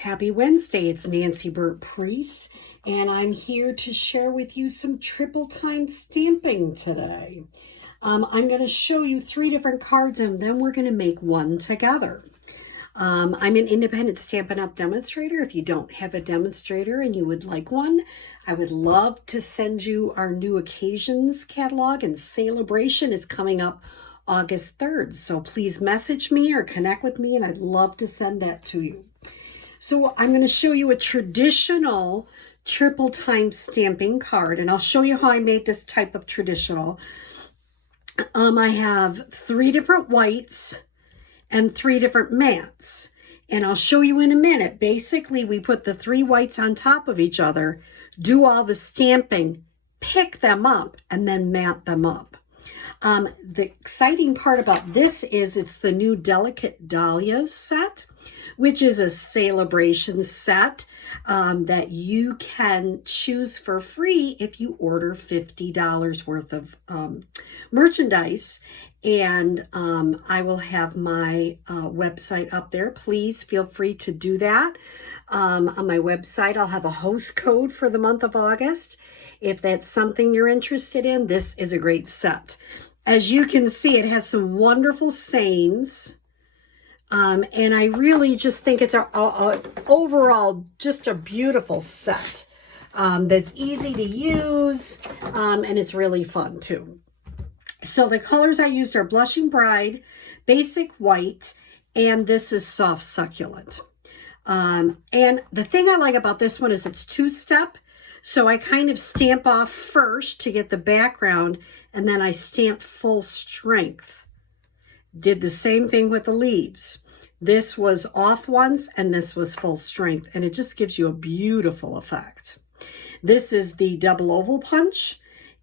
Happy Wednesday, it's Nancy Burt-Preece, and I'm here to share with you some triple time stamping today. I'm going to show you 3 different cards and then we're going to make one together. I'm an independent Stampin' Up! Demonstrator. If you don't have a demonstrator and you would like one, I would love to send you our new occasions catalog, and Celebration is coming up August 3rd. So please message me or connect with me and I'd love to send that to you. So I'm going to show you a traditional triple time stamping card, and I'll show you how I made this type of traditional. I have 3 different whites and 3 different mattes, and I'll show you in a minute. Basically, we put the 3 whites on top of each other, do all the stamping, pick them up, and then matte them up. The exciting part about this is it's the new Delicate Dahlias set, which is a celebration set that you can choose for free if you order $50 worth of merchandise. And I will have my website up there. Please feel free to do that. On my website, I'll have a host code for the month of August. If that's something you're interested in, this is a great set. As you can see, it has some wonderful sayings. And I really just think it's overall just a beautiful set that's easy to use, and it's really fun too. So the colors I used are Blushing Bride, Basic White, and this is Soft Succulent. And the thing I like about this one is it's 2-step. So I kind of stamp off first to get the background, and then I stamp full strength. Did the same thing with the leaves. This was off once and this was full strength, and it just gives you a beautiful effect. This is the double oval punch,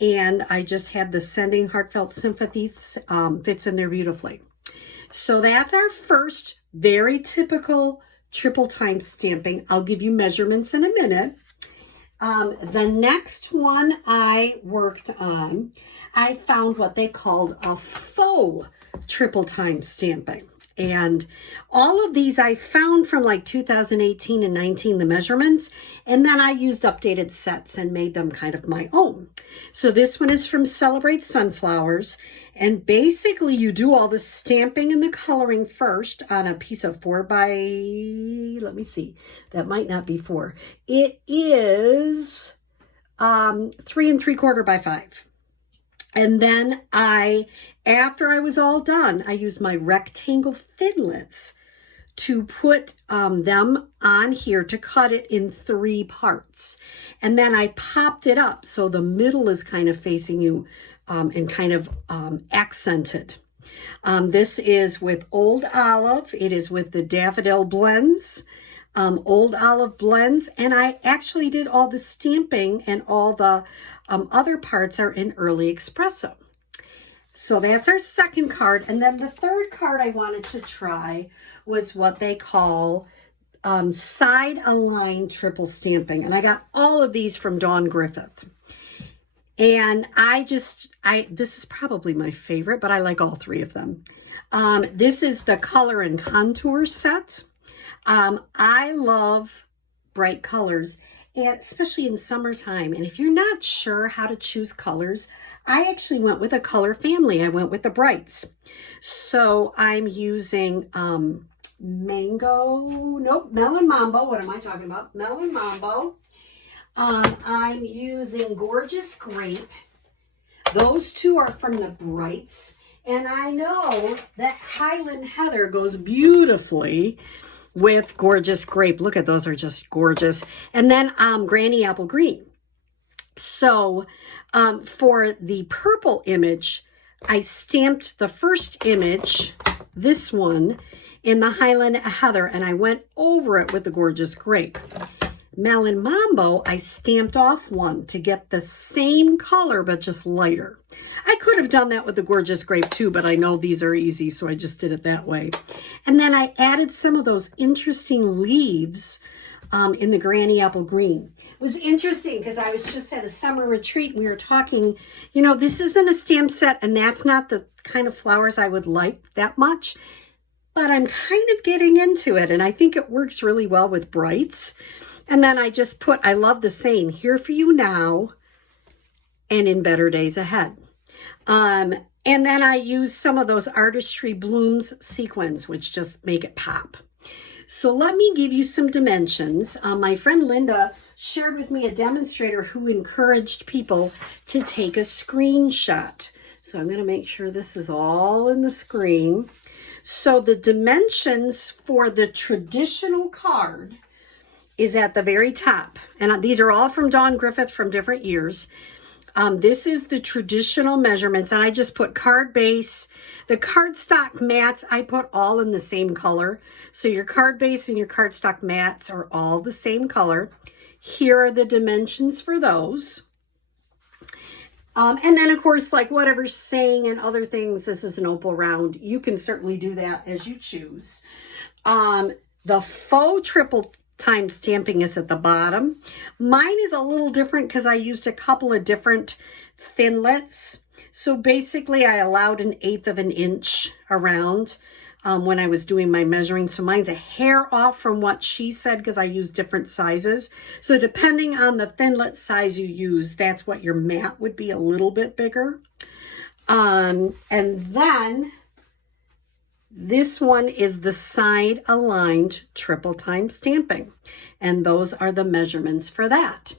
and I just had the Sending Heartfelt Sympathies, fits in there beautifully. So that's our first very typical triple time stamping. I'll give you measurements in a minute. The next one I worked on, I found what they called a faux triple time stamping. And all of these I found from like 2018 and 19, the measurements, and then I used updated sets and made them kind of my own. So this one is from Celebrate Sunflowers, and basically you do all the stamping and the coloring first on a piece of 4 by, let me see, that might not be 4. It is 3 3/4 by 5. And then after I was all done, I used my rectangle thinlits to put them on here to cut it in 3 parts. And then I popped it up so the middle is kind of facing you and kind of accented. This is with Old Olive. It is with the Daffodil Blends, Old Olive Blends. And I actually did all the stamping, and all the other parts are in Early Espresso. So that's our second card. And then the third card I wanted to try was what they call side align triple stamping. And I got all of these from Dawn Griffith. And this is probably my favorite, but I like all 3 of them. This is the Color and Contour set. I love bright colors, and especially in summertime. And if you're not sure how to choose colors, I actually went with a color family. I went with the brights. So I'm using Melon Mambo. What am I talking about? Melon Mambo. I'm using Gorgeous Grape. Those 2 are from the brights. And I know that Highland Heather goes beautifully with Gorgeous Grape. Look at those, are just gorgeous. And then Granny Apple Green. So for the purple image, I stamped the first image, this one, in the Highland Heather, and I went over it with the Gorgeous Grape. Melon Mambo, I stamped off one to get the same color, but just lighter. I could have done that with the Gorgeous Grape too, but I know these are easy, so I just did it that way. And then I added some of those interesting leaves in the Granny Apple Green. It was interesting because I was just at a summer retreat and we were talking, you know, this isn't a stamp set and that's not the kind of flowers I would like that much. but I'm kind of getting into it, and I think it works really well with brights. And then I just put, I love the saying, here for you now and in better days ahead. And then I use some of those Artistry Blooms sequins, which just make it pop. So let me give you some dimensions. My friend Linda shared with me a demonstrator who encouraged people to take a screenshot. So I'm going to make sure this is all in the screen. So the dimensions for the traditional card is at the very top. And these are all from Dawn Griffith from different years. This is the traditional measurements, and I just put card base. The cardstock mats, I put all in the same color. So your card base and your cardstock mats are all the same color. Here are the dimensions for those. And then, of course, like whatever's saying and other things, this is an opal round. You can certainly do that as you choose. The faux triple time stamping is at the bottom. Mine is a little different because I used a couple of different thinlits. So basically I allowed 1/8 of an inch around when I was doing my measuring. So mine's a hair off from what she said because I used different sizes. So depending on the thinlet size you use, that's what your mat would be, a little bit bigger. And then this one is the side aligned triple time stamping, and those are the measurements for that.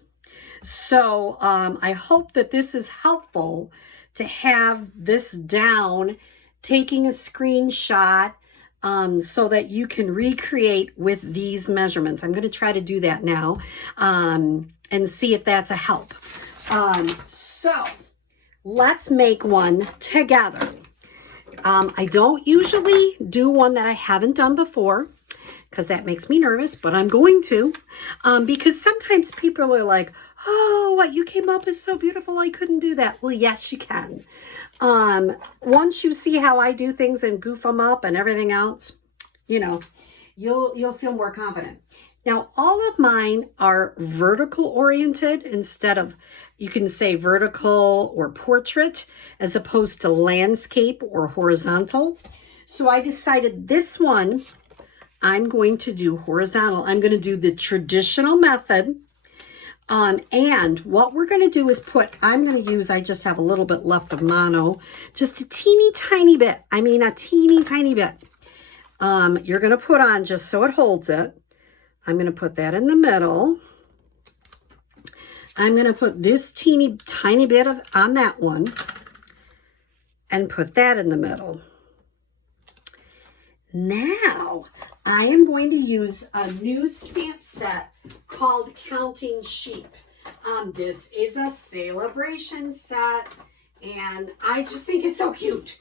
So I hope that this is helpful to have this down, taking a screenshot so that you can recreate with these measurements. I'm going to try to do that now and see if that's a help. So let's make one together. I don't usually do one that I haven't done before because that makes me nervous, but I'm going to because sometimes people are like, oh, what you came up is so beautiful, I couldn't do that. Well, yes, you can. Once you see how I do things and goof them up and everything else, you know, you'll feel more confident. Now, all of mine are vertical oriented instead of, you can say vertical or portrait as opposed to landscape or horizontal. So I decided this one, I'm going to do horizontal. I'm going to do the traditional method. And what we're going to do is I'm going to use, I just have a little bit left of mono, just a teeny tiny bit. I mean, a teeny tiny bit. You're going to put on just so it holds it. I'm going to put that in the middle. I'm going to put this teeny tiny bit on that one and put that in the middle. Now, I am going to use a new stamp set called Counting Sheep. This is a celebration set, and I just think it's so cute.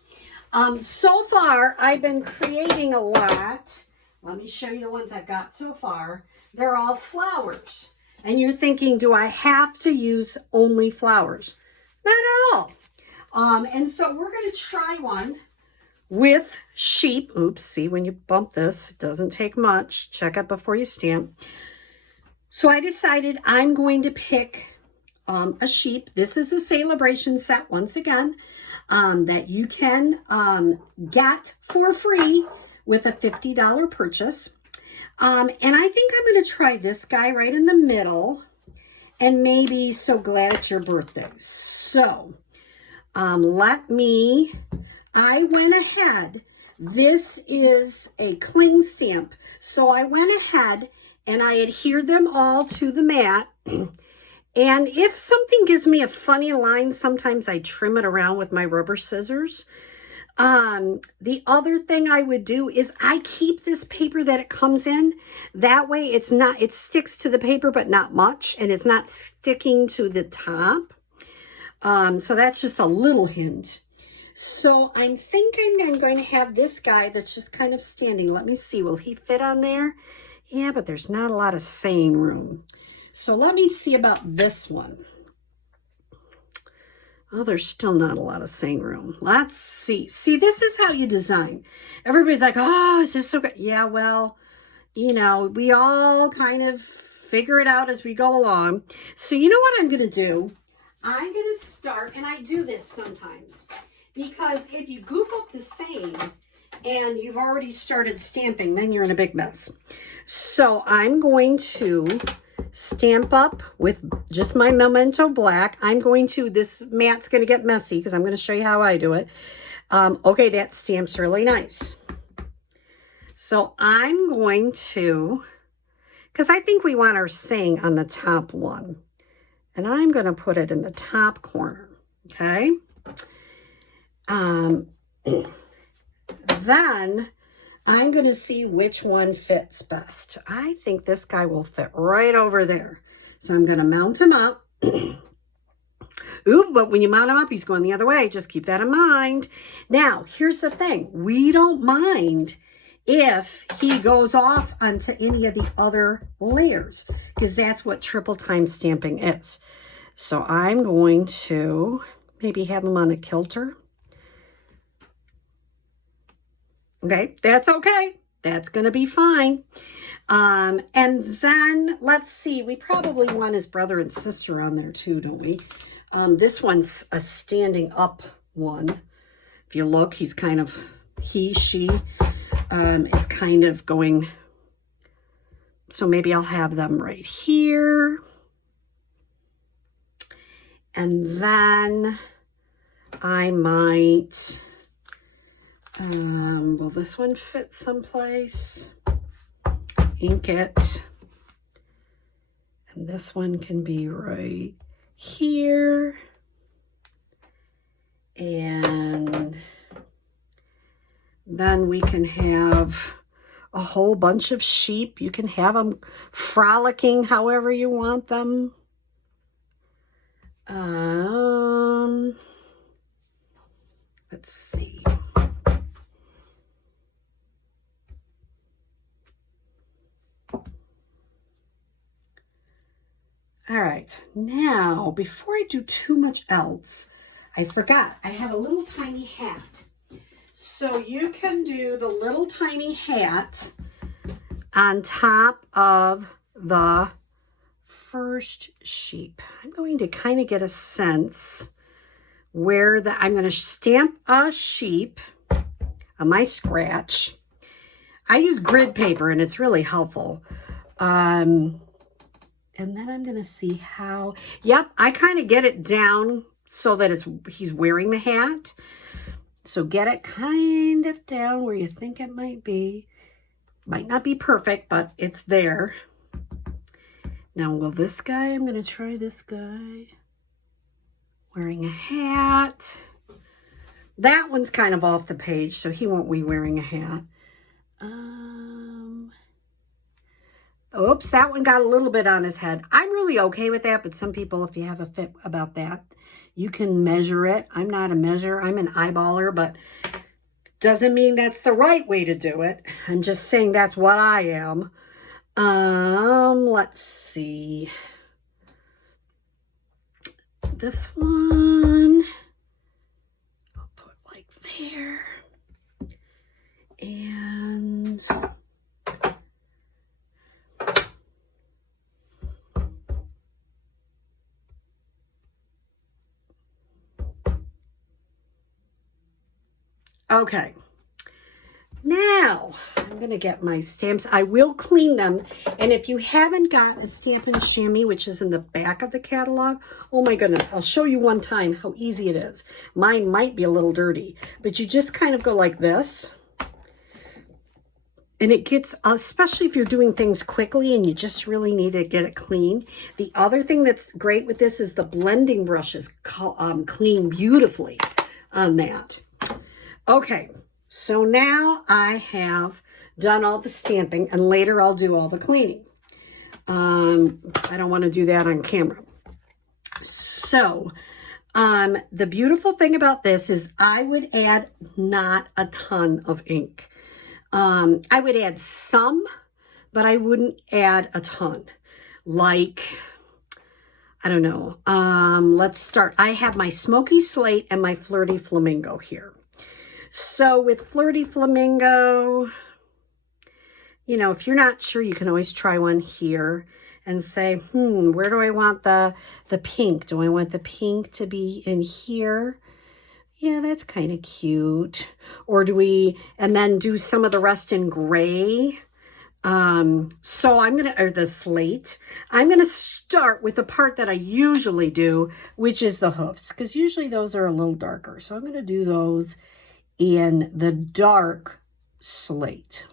So far, I've been creating a lot. Let me show you the ones I've got so far. They're all flowers. And you're thinking, do I have to use only flowers? Not at all. And so we're going to try one with sheep. Oops, see, when you bump this, it doesn't take much. Check it before you stamp. So I decided I'm going to pick a sheep. This is a celebration set, once again, that you can get for free with a $50 purchase. And I think I'm going to try this guy right in the middle, and maybe So Glad It's Your Birthday. So I went ahead. This is a cling stamp. So I went ahead and I adhered them all to the mat. And if something gives me a funny line, sometimes I trim it around with my rubber scissors. The other thing I would do is I keep this paper that it comes in. That way it sticks to the paper, but not much, and it's not sticking to the top. So that's just a little hint. So I'm thinking I'm going to have this guy that's just kind of standing. Let me see, will he fit on there? Yeah, but there's not a lot of saying room. So let me see about this one. Oh, there's still not a lot of saying room. Let's see. See, this is how you design. Everybody's like, oh, it's just so good. Yeah, well, you know, we all kind of figure it out as we go along. So you know what I'm going to do? I'm going to start, and I do this sometimes, because if you goof up the saying, and you've already started stamping, then you're in a big mess. So I'm going to stamp up with just my Memento Black. This mat's going to get messy because I'm going to show you how I do it. Okay, that stamp's really nice. So I'm going to, because I think we want our saying on the top one, and I'm going to put it in the top corner, okay? Then I'm going to see which one fits best. I think this guy will fit right over there. So I'm going to mount him up. Ooh, but when you mount him up, he's going the other way. Just keep that in mind. Now, here's the thing. We don't mind if he goes off onto any of the other layers, because that's what triple time stamping is. So I'm going to maybe have him on a kilter. Okay, that's okay. That's going to be fine. And then let's see, we probably want his brother and sister on there too, don't we? This one's a standing up one. If you look, he's kind of, she is kind of going, so maybe I'll have them right here. And then I might, will this one fit someplace? Ink it. And this one can be right here. And then we can have a whole bunch of sheep. You can have them frolicking however you want them. Let's see. All right, now, before I do too much else, I forgot, I have a little tiny hat. So you can do the little tiny hat on top of the first sheep. I'm going to kind of get a sense where I'm going to stamp a sheep on my scratch. I use grid paper and it's really helpful. And then I'm going to see how, yep, I kind of get it down so that he's wearing the hat. So get it kind of down where you think it might be. Might not be perfect, but it's there. Now, will this guy, I'm going to try this guy wearing a hat. That one's kind of off the page, so he won't be wearing a hat. Oops, that one got a little bit on his head. I'm really okay with that, but some people, if you have a fit about that, you can measure it. I'm not a measurer. I'm an eyeballer, but doesn't mean that's the right way to do it. I'm just saying that's what I am. Let's see. This one, I'll put like there. And okay, now I'm going to get my stamps. I will clean them. And if you haven't got a Stamp and Chamois, which is in the back of the catalog, oh my goodness, I'll show you one time how easy it is. Mine might be a little dirty, but you just kind of go like this. And it gets, especially if you're doing things quickly and you just really need to get it clean. The other thing that's great with this is the blending brushes clean beautifully on that. Okay, so now I have done all the stamping, and later I'll do all the cleaning. I don't want to do that on camera. So, the beautiful thing about this is I would add not a ton of ink. I would add some, but I wouldn't add a ton. Like, I don't know. Let's start. I have my Smoky Slate and my Flirty Flamingo here. So with Flirty Flamingo, you know, if you're not sure, you can always try one here and say, where do I want the pink? Do I want the pink to be in here? Yeah, that's kind of cute. Or do we, and then do some of the rest in gray? So I'm going to, or the slate, I'm going to start with the part that I usually do, which is the hoofs, because usually those are a little darker. So I'm going to do those in the dark slate.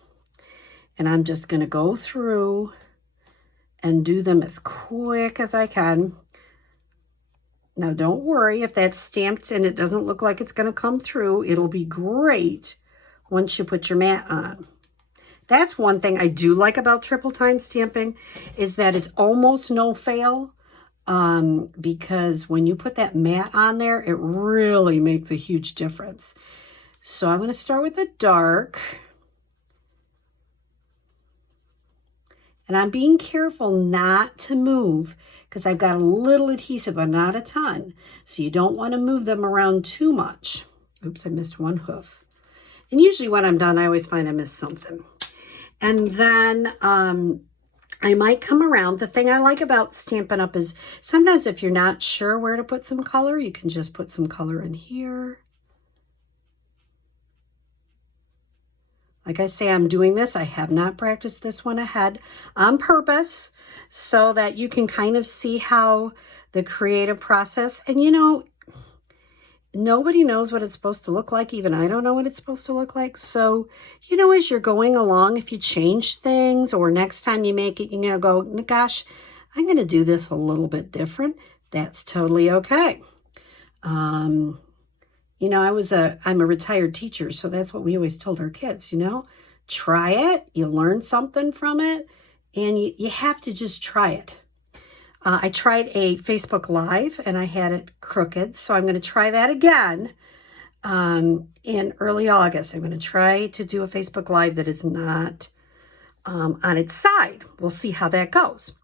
And I'm just going to go through and do them as quick as I can. Now, don't worry if that's stamped and it doesn't look like it's going to come through. It'll be great once you put your mat on. That's one thing I do like about triple time stamping, is that it's almost no fail, because when you put that mat on there, it really makes a huge difference. So I'm going to start with the dark. And I'm being careful not to move because I've got a little adhesive, but not a ton. So you don't want to move them around too much. Oops, I missed one hoof. And usually when I'm done, I always find I missed something. And then I might come around. The thing I like about Stampin' Up! Is sometimes if you're not sure where to put some color, you can just put some color in here. Like I say, I'm doing this. I have not practiced this one ahead on purpose so that you can kind of see how the creative process, and you know, nobody knows what it's supposed to look like. Even I don't know what it's supposed to look like. So, you know, as you're going along, if you change things or next time you make it, you're going to go, gosh, I'm going to do this a little bit different. That's totally okay. You know, I'm a retired teacher, so that's what we always told our kids, you know, try it, you learn something from it, and you have to just try it. I tried a Facebook Live, and I had it crooked, so I'm going to try that again in early August. I'm going to try to do a Facebook Live that is not on its side. We'll see how that goes.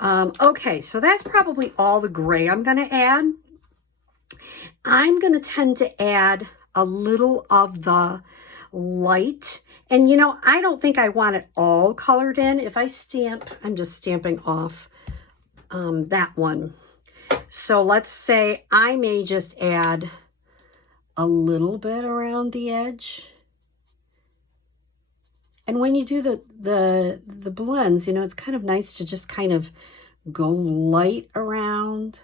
Okay, so that's probably all the gray I'm going to add. I'm going to tend to add a little of the light. And, you know, I don't think I want it all colored in. If I stamp, I'm just stamping off that one. So let's say I may just add a little bit around the edge. And when you do the blends, you know, it's kind of nice to just kind of go light around.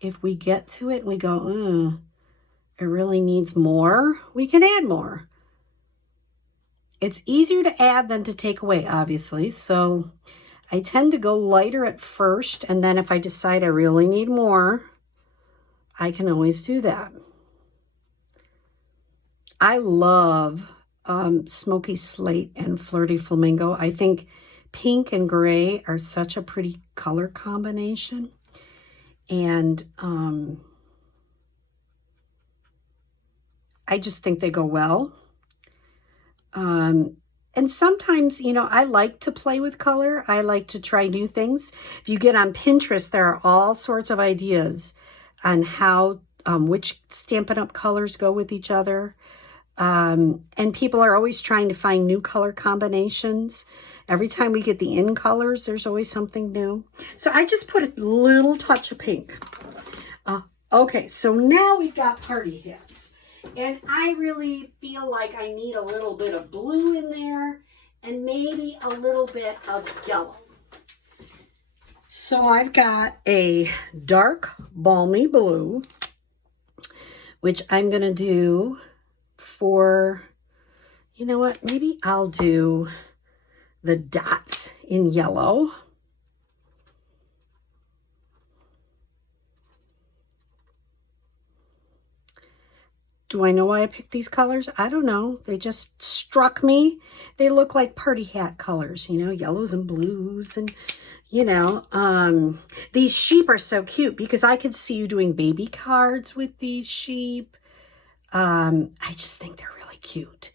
If we get to it and we go, it really needs more, we can add more. It's easier to add than to take away, obviously. So I tend to go lighter at first, and then if I decide I really need more, I can always do that. I love Smoky Slate and Flirty Flamingo. I think pink and gray are such a pretty color combination. And I just think they go well. And sometimes, you know, I like to play with color. I like to try new things. If you get on Pinterest, there are all sorts of ideas on how, which Stampin' Up! Colors go with each other. And people are always trying to find new color combinations. Every time we get the in colors, there's always something new. So I just put a little touch of pink. Okay, so now we've got party hats. And I really feel like I need a little bit of blue in there and maybe a little bit of yellow. So I've got a dark balmy blue, which I'm going to do for, you know what, maybe I'll do the dots in yellow. Do I know why I picked these colors? I don't know. They just struck me. They look like party hat colors, you know, yellows and blues. And, you know, these sheep are so cute because I could see you doing baby cards with these sheep. I just think they're really cute.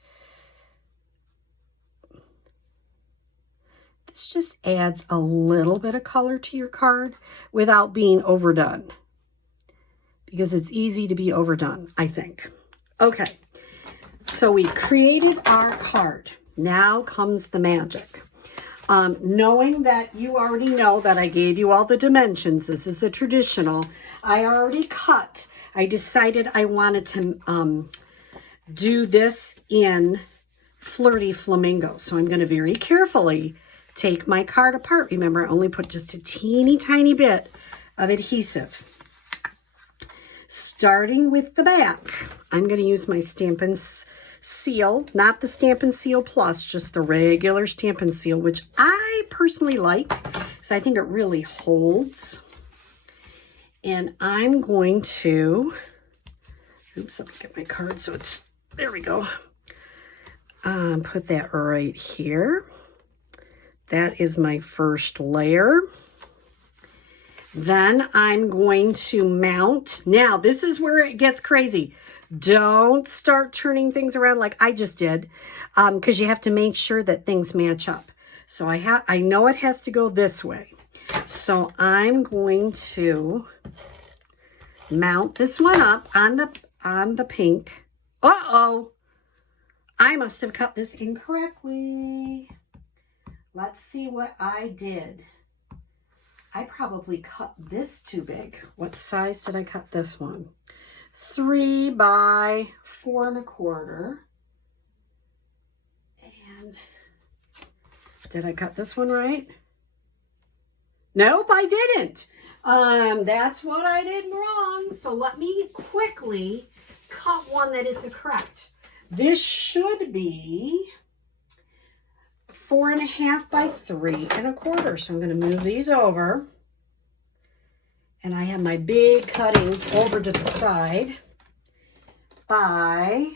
This just adds a little bit of color to your card without being overdone, because it's easy to be overdone, I think. Okay, so we created our card. Now comes the magic. Knowing that you already know that I gave you all the dimensions, this is the traditional, I already cut. I decided I wanted to do this in Flirty Flamingo. So I'm going to very carefully take my card apart. Remember, I only put just a teeny tiny bit of adhesive. Starting with the back, I'm going to use my Stampin' Seal, not the Stampin' Seal Plus, just the regular Stampin' Seal, which I personally like because I think it really holds. And I'm going to, oops, let me get my card so it's, there we go. Put that right here. That is my first layer. Then I'm going to mount. Now, this is where it gets crazy. Don't start turning things around like I just did, because you have to make sure that things match up. So I know it has to go this way. So I'm going to mount this one up on the pink. Uh-oh. I must have cut this incorrectly. Let's see what I did. I probably cut this too big. What size did I cut this one? 3 by 4 1/4. And did I cut this one right? Nope, I didn't. That's what I did wrong. So let me quickly cut one that is the correct. This should be 4 1/2 by 3 1/4. So I'm going to move these over. And I have my big cutting over to the side by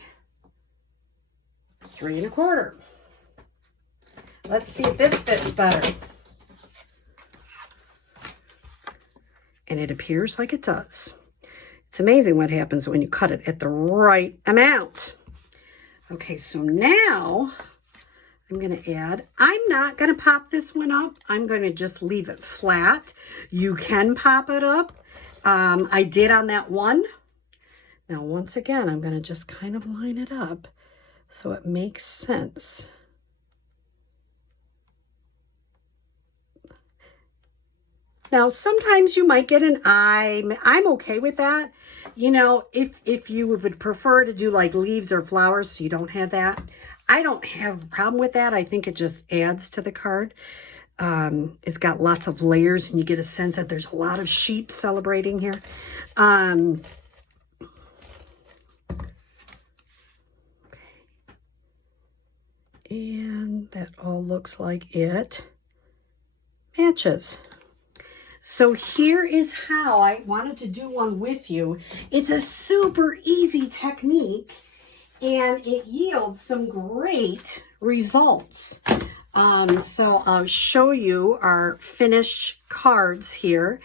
3 1/4. Let's see if this fits better. And it appears like it does. It's amazing what happens when you cut it at the right amount. Okay, so now I'm going to add, I'm not going to pop this one up. I'm going to just leave it flat. You can pop it up. I did on that one. Now, once again, I'm going to just kind of line it up so it makes sense. Now, sometimes you might get an eye. I'm okay with that. You know, if you would prefer to do like leaves or flowers so you don't have that, I don't have a problem with that. I think it just adds to the card. It's got lots of layers and you get a sense that there's a lot of sheep celebrating here. Okay. And that all looks like it matches. So here is how I wanted to do one with you. It's a super easy technique and it yields some great results. So I'll show you our finished cards here.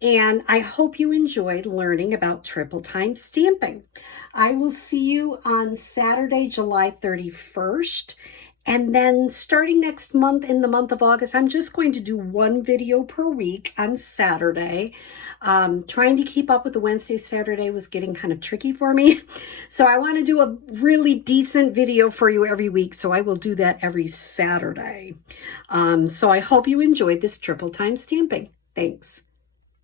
And I hope you enjoyed learning about triple time stamping. I will see you on Saturday, July 31st. And then starting next month, in the month of August, I'm just going to do one video per week on Saturday. Trying to keep up with the Wednesday, Saturday was getting kind of tricky for me. So I want to do a really decent video for you every week. So I will do that every Saturday. So I hope you enjoyed this triple time stamping. Thanks.